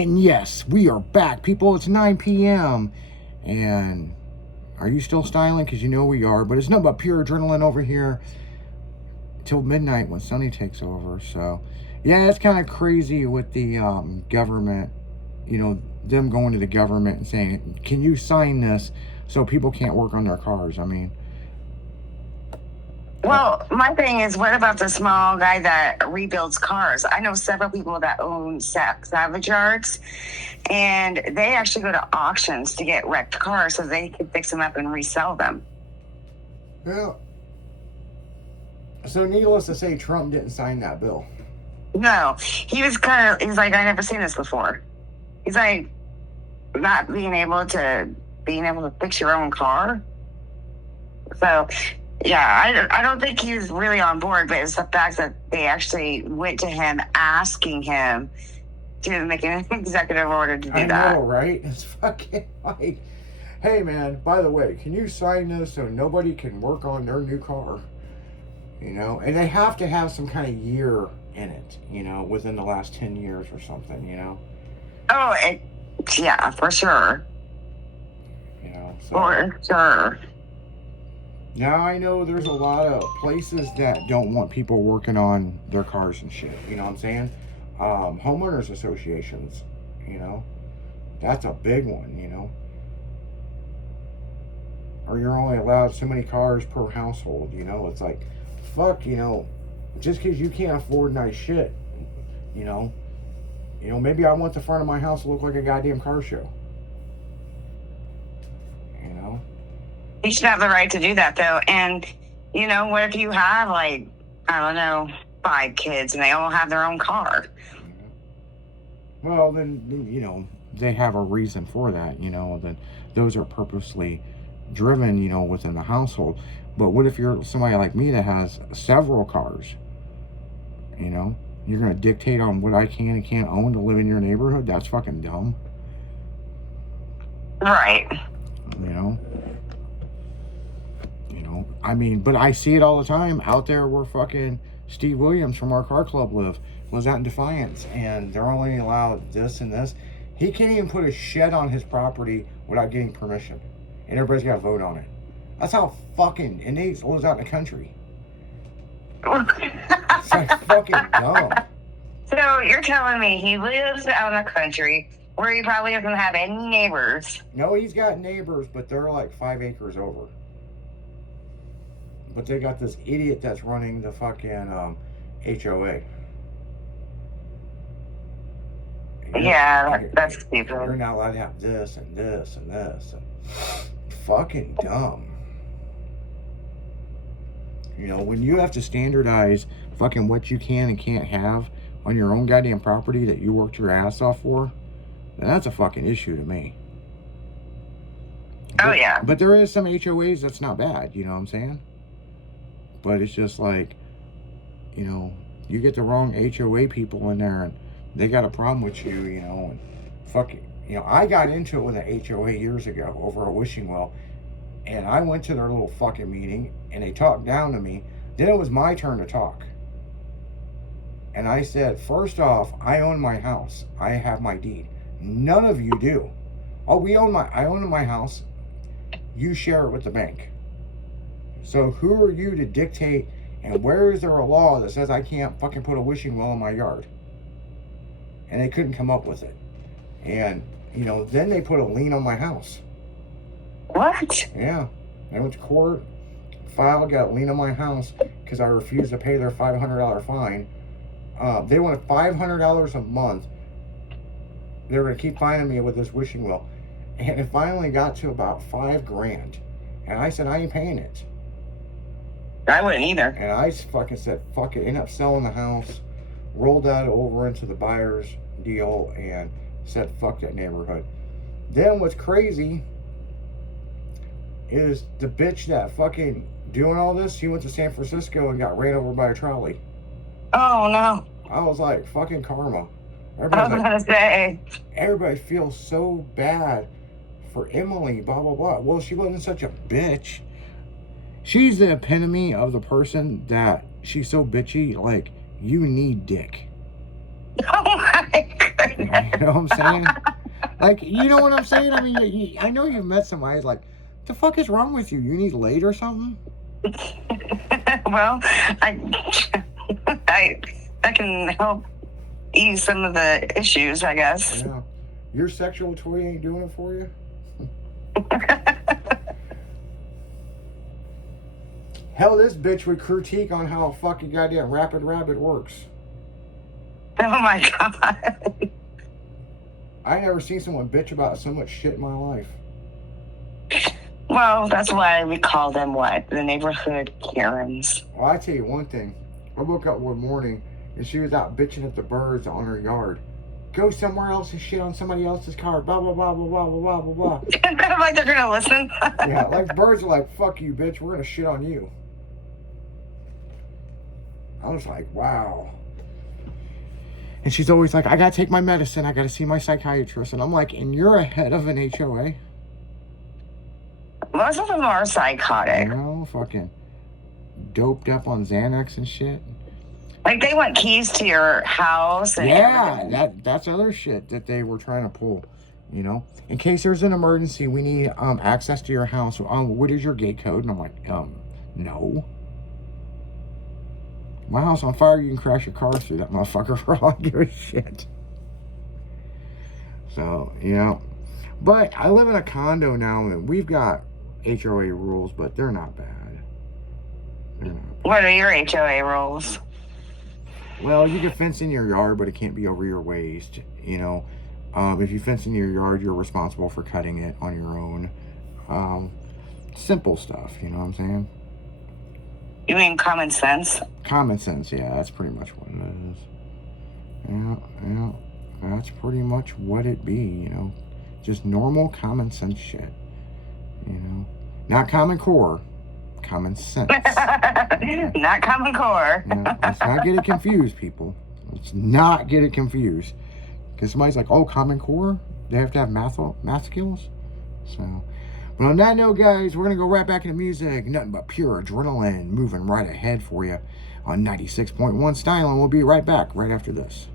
And yes, we are back, people. It's 9 p.m. And are you still styling? Because you know we are. But it's nothing but pure adrenaline over here till midnight when Sunny takes over. So, yeah, it's kind of crazy with the government. You know, them going to the government and saying, can you sign this so people can't work on their cars? I mean... Well, my thing is, what about the small guy that rebuilds cars? I know several people that own salvage yards, and they actually go to auctions to get wrecked cars so they can fix them up and resell them. Yeah. So needless to say, Trump didn't sign that bill. No, he's like, I never seen this before. He's like, not being able to fix your own car. So... yeah, I don't think he's really on board, but it's the fact that they actually went to him asking him to make an executive order to do that. I know, right? It's fucking like, hey man, by the way, can you sign this so nobody can work on their new car? You know, and they have to have some kind of year in it, you know, within the last 10 years or something, you know? Oh, yeah, for sure. You know, so. For sure. Now I know there's a lot of places that don't want people working on their cars and shit. You know what I'm saying? Homeowners associations, you know, that's a big one, you know. Or you're only allowed so many cars per household, you know. It's like, fuck, you know, just because you can't afford nice shit, you know, maybe I want the front of my house to look like a goddamn car show. You know? You should have the right to do that, though. And, you know, what if you have, like, I don't know, 5 kids and they all have their own car? Well, then, you know, they have a reason for that, you know, that those are purposely driven, you know, within the household. But what if you're somebody like me that has several cars? You know, you're going to dictate on what I can and can't own to live in your neighborhood? That's fucking dumb. Right. You know? I mean, but I see it all the time out there where fucking Steve Williams from our car club was out in Defiance, and they're only allowed this and this. He can't even put a shed on his property without getting permission, and everybody's got to vote on it. That's how fucking, and he lives out in the country. It's like fucking dumb. So you're telling me he lives out in the country where he probably doesn't have any neighbors? No, he's got neighbors, but they're like 5 acres over. But they got this idiot that's running the fucking HOA. Yeah, that's stupid. You're not allowed to have this and this and this. And fucking dumb. You know, when you have to standardize fucking what you can and can't have on your own goddamn property that you worked your ass off for, then that's a fucking issue to me. Oh, yeah. But there is some HOAs that's not bad, you know what I'm saying? But it's just like, you know, you get the wrong HOA people in there and they got a problem with you, you know, and fuck it. You know, I got into it with an HOA years ago over a wishing well, and I went to their little fucking meeting and they talked down to me. Then it was my turn to talk. And I said, first off, I own my house. I have my deed. None of you do. Oh, I own my house. You share it with the bank. So who are you to dictate, and where is there a law that says I can't fucking put a wishing well in my yard? And they couldn't come up with it. And, you know, then they put a lien on my house. What? Yeah. They went to court, filed, got a lien on my house because I refused to pay their $500 fine. They wanted $500 a month. They were going to keep fining me with this wishing well. And it finally got to about $5,000. And I said, I ain't paying it. I wouldn't either. And I fucking said, fuck it. Ended up selling the house, rolled that over into the buyer's deal, and said, fuck that neighborhood. Then what's crazy is the bitch that fucking doing all this, she went to San Francisco and got ran over by a trolley. Oh, no. I was like, fucking karma. I was going to say. Everybody feels so bad for Emily, blah, blah, blah. Well, she wasn't such a bitch. She's the epitome of the person that she's so bitchy, like, you need dick. Oh my goodness. You know what I'm saying? Like, you know what I'm saying? I mean, I know you've met somebody who's like, what the fuck is wrong with you? You need laid or something? Well, I can help ease some of the issues, I guess. Yeah. Your sexual toy ain't doing it for you? Hell, this bitch would critique on how fucking goddamn Rapid Rabbit works. Oh my god. I never seen someone bitch about so much shit in my life. Well, that's why we call them what? The neighborhood Karens. Well, I tell you one thing. I woke up one morning and she was out bitching at the birds on her yard. Go somewhere else and shit on somebody else's car. Blah, blah, blah, blah, blah, blah, blah, blah. Like they're gonna listen. Yeah, like birds are like, fuck you, bitch. We're gonna shit on you. I was like, wow. And she's always like, I gotta take my medicine. I gotta see my psychiatrist. And I'm like, and you're ahead of an HOA? Most of them are psychotic. You know, fucking doped up on Xanax and shit. Like they want keys to your house and everything. that's other shit that they were trying to pull. You know, in case there's an emergency, we need access to your house. What is your gate code? And I'm like, no. My house on fire, you can crash your car through that motherfucker for all I give a shit. So, you know. But I live in a condo now, and we've got HOA rules, but they're not bad. They're not bad. What are your HOA rules? Well, you can fence in your yard, but it can't be over your waist. You know, if you fence in your yard, you're responsible for cutting it on your own. Simple stuff, you know what I'm saying? You mean common sense? Common sense, yeah, that's pretty much what it is. Yeah, that's pretty much what it be, you know. Just normal common sense shit, you know. Not common core, common sense. Not common core. Yeah, let's not get it confused, people. Let's not get it confused. Because somebody's like, oh, common core? They have to have math skills? So, but on that note, guys, we're going to go right back into music. Nothing but pure adrenaline moving right ahead for you on 96.1 Style. And we'll be right back right after this.